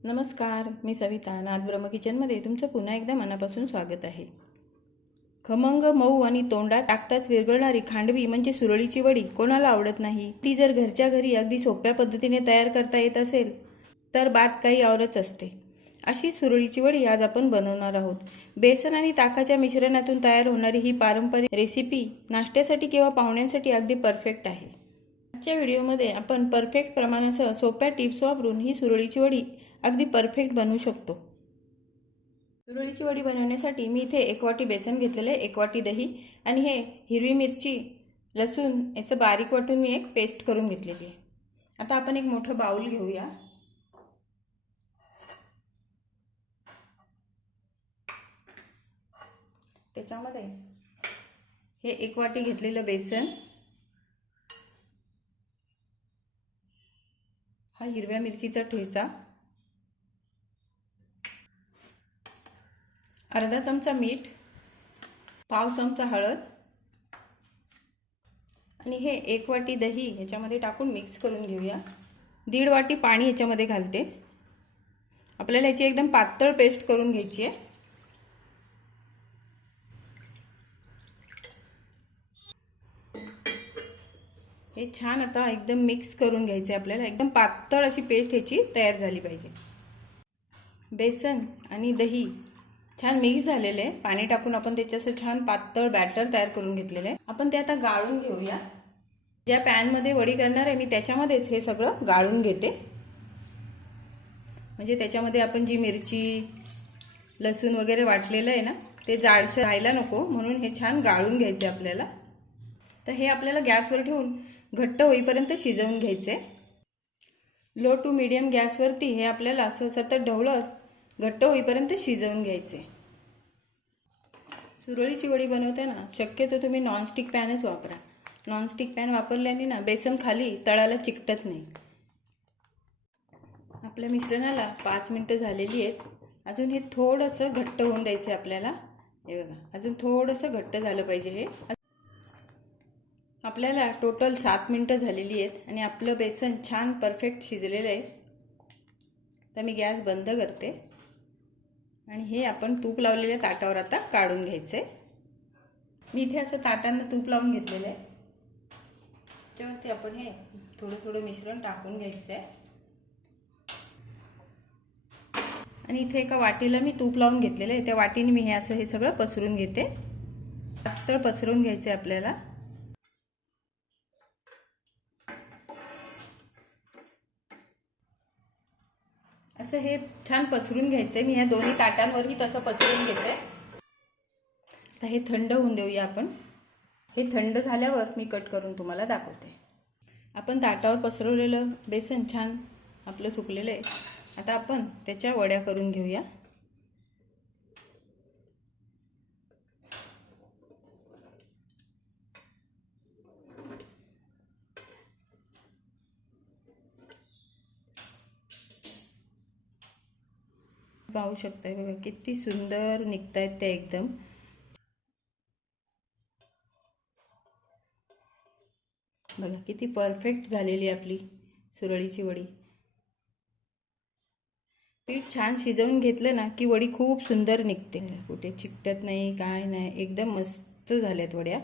नमस्कार, मी सविता. नाद ब्रह्म किचनमध्ये तुमचं पुन्हा एकदा मनापासून स्वागत आहे. खमंग, मऊ आणि तोंडात टाकताच विरघळणारी खांडवी म्हणजे सुरळीची वडी कोणाला आवडत नाही. ती जर घरच्या घरी अगदी सोप्या पद्धतीने तयार करता येत असेल तर बात काही औरच असते. अशी सुरळीची वडी आज आपण बनवणार आहोत. बेसन आणि ताकाच्या मिश्रणातून तयार होणारी ही पारंपरिक रेसिपी नाश्त्यासाठी किंवा पाहुण्यांसाठी अगदी परफेक्ट आहे. आजच्या व्हिडिओमध्ये आपण परफेक्ट प्रमाणासह सोप्या टिप्स वापरून ही सुरळीची वडी अगदी परफेक्ट बनवू शकतो. सुरळीची वडी बनवण्यासाठी मी इथे 1 वाटी बेसन घेतलेले, 1 वाटी दही आणि हे हिरवी मिरची, लसूण याचं बारीक वाटून मी एक पेस्ट करून घेतलेली आहे. आता आपण एक मोठं बाउल घेऊया. त्याच्यामध्ये हे 1 वाटी घेतलेलं बेसन, हा हिरव्या मिरचीचा ठेचा, अर्धा चमचा मीठ, पाव चमचा हळद आणि हे 1 वाटी दही याच्यामध्ये टाकून मिक्स करून घेऊया. 1.5 वाटी पाणी याच्यामध्ये घालते. आपल्याला याची एकदम पातळ पेस्ट करून घ्यायची आहे. हे छान आता एकदम मिक्स करून घ्यायचे. आपल्याला एकदम पातळ अशी पेस्ट ह्याची तयार झाली पाहिजे. बेसन आणि दही छान मिक्स झालेले आहे. पाणी टाकून आपण त्याच्याचं छान पातळ बॅटर तयार करून घेतलेलं आहे. आपण ते आता गाळून घेऊया. ज्या पॅनमध्ये वडी करणार आहे मी त्याच्यामध्येच हे सगळं गाळून घेते. म्हणजे त्याच्यामध्ये आपण जी मिरची, लसूण वगैरे वाटलेलं आहे ना ते जाडसर राहायला नको, म्हणून हे छान गाळून घ्यायचे आपल्याला. तर हे आपल्याला गॅसवर ठेवून घट्ट होईपर्यंत शिजवून घ्यायचे. लो टू मीडियम गॅसवरती हे आपल्याला असं सतत ढवळत घट्ट होईपर्यंत शिजवून घ्यायचे. सुरळीची वडी बनवताना शक्यतो तुम्ही नॉनस्टिक पॅनच वापरा. नॉनस्टिक पॅन वापरल्याने ना बेसन खाली तळाला चिकटत नाही. आपल्या मिश्रणाला 5 मिनिटं झालेली आहेत. अजून हे थोडंसं घट्ट होऊन द्यायचं आपल्याला. हे बघा, अजून थोडंसं घट्ट झालं पाहिजे. हे आपल्याला टोटल 7 मिनिटं झालेली आहेत आणि आपलं बेसन छान परफेक्ट शिजलेलं आहे. तर मी गॅस बंद करते आणि हे आपण तूप लावलेल्या ताटावर आता काढून घ्यायचे. मी इथे असं ताटांना तूप लावून घेतलेलं आहे. त्याच्यावरती आपण हे थोडं थोडं मिश्रण टाकून घ्यायचं आहे आणि इथे एका वाटीला मी तूप लावून घेतलेलं आहे. त्या वाटीने मी हे सगळं पसरून घेते. पातळ पसरून घ्यायचं आपल्याला. असं हे छान पसरून घ्यायचंय. मी ह्या दोन्ही ताटांवरही तसं पसरून घेते. आता हे थंड होऊन देऊया आपण. हे थंड झाल्यावर मी कट करून तुम्हाला दाखवते. आपण ताटावर पसरवलेलं बेसन छान आपलं सुकलेलं आहे. आता आपण त्याच्या वड्या करून घेऊया. पाहू शकताय बघा किती सुंदर निघतायत त्या एकदम. बघा किती परफेक्ट झालेली आपली सुरळीची वडी. पीठ छान शिजवून घेतलं ना की वडी खूप सुंदर निघते. कुठे चिकटत नाही, काय नाही, एकदम मस्त झाल्यात वड्या.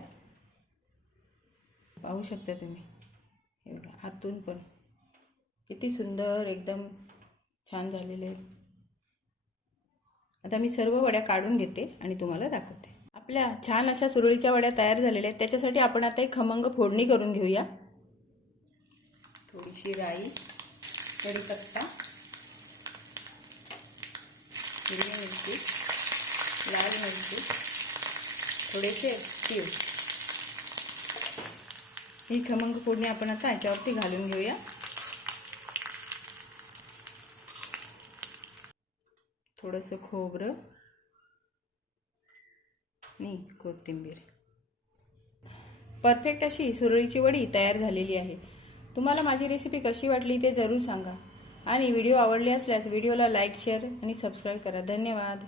पाहू शकता तुम्ही. हे बघा आतून पण किती सुंदर एकदम छान झालेले आहेत. आता मी सर्व वड्या काढून घेते आणि तुम्हाला दाखवते. आपल्या छान अशा सुरळीच्या वड्या तयार झालेल्या आहेत. त्याच्यासाठी आपण आता एक खमंग फोडणी करून घेऊया. थोडीशी राई, कढीपत्ता, हिरवी मिरची, लाल मिरची, थोडेसे तीळ. ही खमंग फोडणी आपण आता याच्यावरती घालून घेऊया. थोडंसं खोबरं आणि कोथिंबीर. परफेक्ट अशी सुरळीची वडी तयार झालेली आहे. तुम्हाला माझी रेसिपी कशी वाटली ते जरूर सांगा आणि व्हिडिओ आवडले असल्यास व्हिडिओला लाईक, शेअर आणि सबस्क्राईब करा. धन्यवाद.